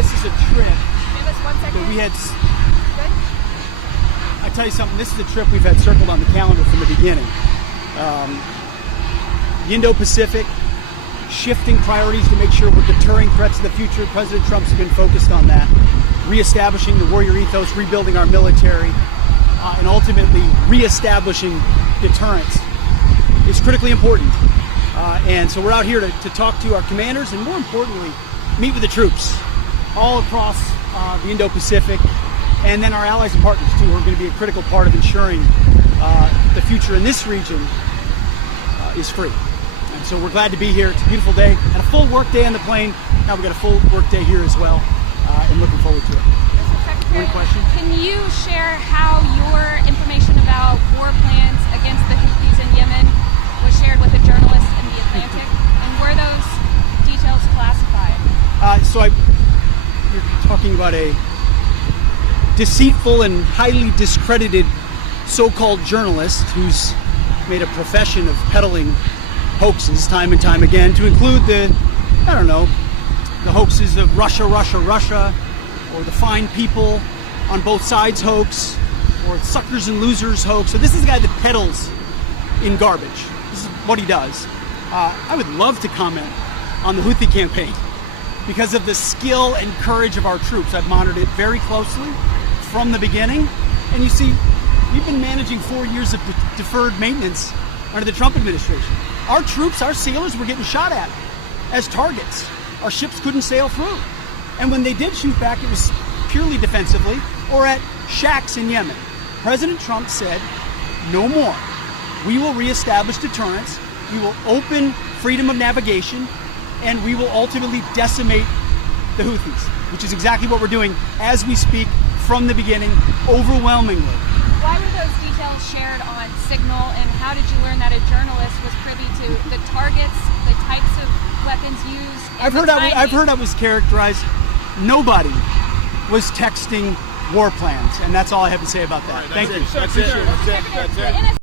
this is a trip. Give us 1 second. We had. Good. I tell you something. This is a trip we've had circled on the calendar from the beginning. The Indo-Pacific, shifting priorities to make sure we're deterring threats in the future. President Trump's been focused on that, reestablishing the warrior ethos, rebuilding our military, and ultimately reestablishing deterrence is critically important. And so we're out here to talk to our commanders and, more importantly, meet with the troops all across the Indo-Pacific, and then our allies and partners, too, who are going to be a critical part of ensuring the future in this region is free. And so we're glad to be here. It's a beautiful day. Had a full work day on the plane. Now we've got a full work day here as well, and looking forward to it. Mr. Secretary, one question? Can you share how your information about war plans against the Houthis in Yemen was shared with a journalist in the Atlantic, and were those details classified? You're talking about a deceitful and highly discredited so-called journalist who's made a profession of peddling hoaxes time and time again, to include the hoaxes of Russia, or the fine people on both sides hoax, or suckers and losers hoax. So this is a guy that peddles in garbage. This is what he does. I would love to comment on the Houthi campaign because of the skill and courage of our troops. I've monitored it very closely from the beginning. And you see, we've been managing 4 years of deferred maintenance under the Trump administration. Our troops, our sailors were getting shot at as targets. Our ships couldn't sail through. And when they did shoot back, it was purely defensively or at shacks in Yemen. President Trump said, no more. We will reestablish deterrence. We will open freedom of navigation, and we will ultimately decimate the Houthis, which is exactly what we're doing as we speak from the beginning, overwhelmingly. Why were those details shared on Signal, and how did you learn that a journalist was privy to the targets, the types of weapons used? I've heard I was characterized. Nobody was texting war plans, and that's all I have to say about that. Thank you. That's it.